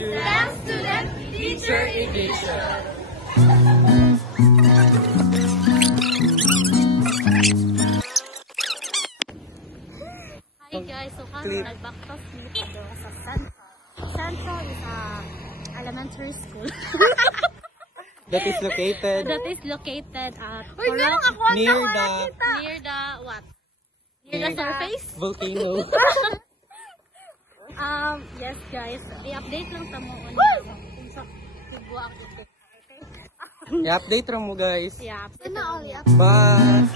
STEM Student Teacher Edition. Hi guys, so kami nagbaktas dito sa Central. Central is a elementary school. That is located That is located at near the what? Near the surface? volcano. Yes guys, i-update lang sa mo kung sa Cebu ako. I-update lang mo guys. Yeah, Bye!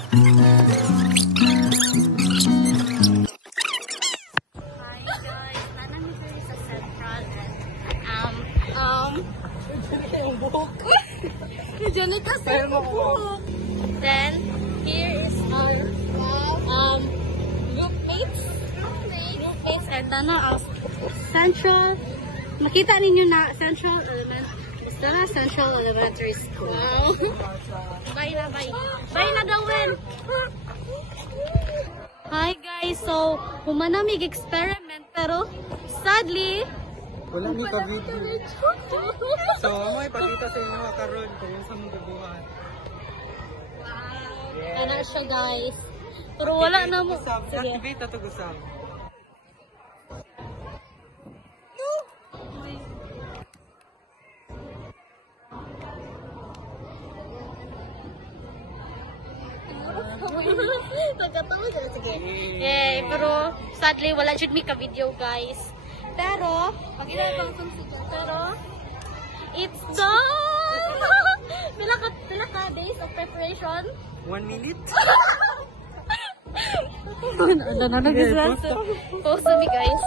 Hi guys, nanami kami sa Central and Diyan kasi yung buhok. Then here is our group mates and Central. Makita ninyo na Central Elementary School. Wow. Bye na gawin. Hi guys, so humanamig experiment pero sadly Wala ni ka video. So, mo ipakita sa inyo karon kung saan mo bubuhat. wow. Ana siya guys. Pero wala na mo. Sige. Activate na to gusam. Sige. Yay, pero sadly wala jud mi ka video guys. Pero it's done. Pila ka days of preparation? 1 minute? Post me guys.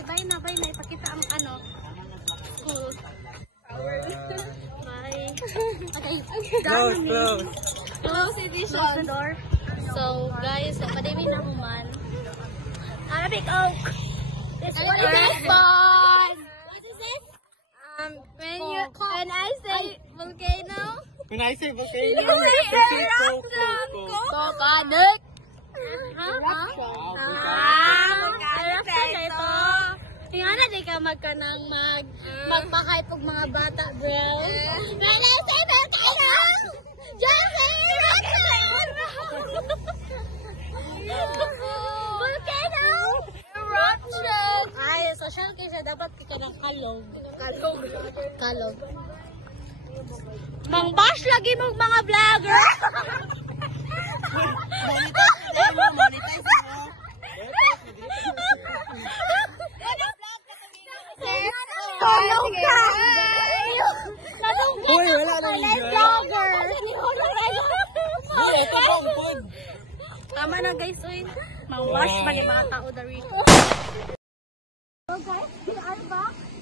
Bye na. Ipakita ang school. Bye. Okay. Close edition. Close the door. So, guys, padami na human. Arabic Oak. This is fun. What is this? When I say volcano. When I say volcano, you say eruption. Volcanic. Eruption ito. Tingnan na di ka magpakait pag mga bata, bro. When I say volcano, just say eruption. Volcano. Eruption. Ay, social case dapat ka ng kalog. Kalog. Mang-bash lagi mong mga vlogger. Monetize mo. Kalog ka. Uy, wala na yung vlogger. Ito ba ang pod? Tama na guys, uy. Mang-bash ba yung mga tao dari? guys, we are back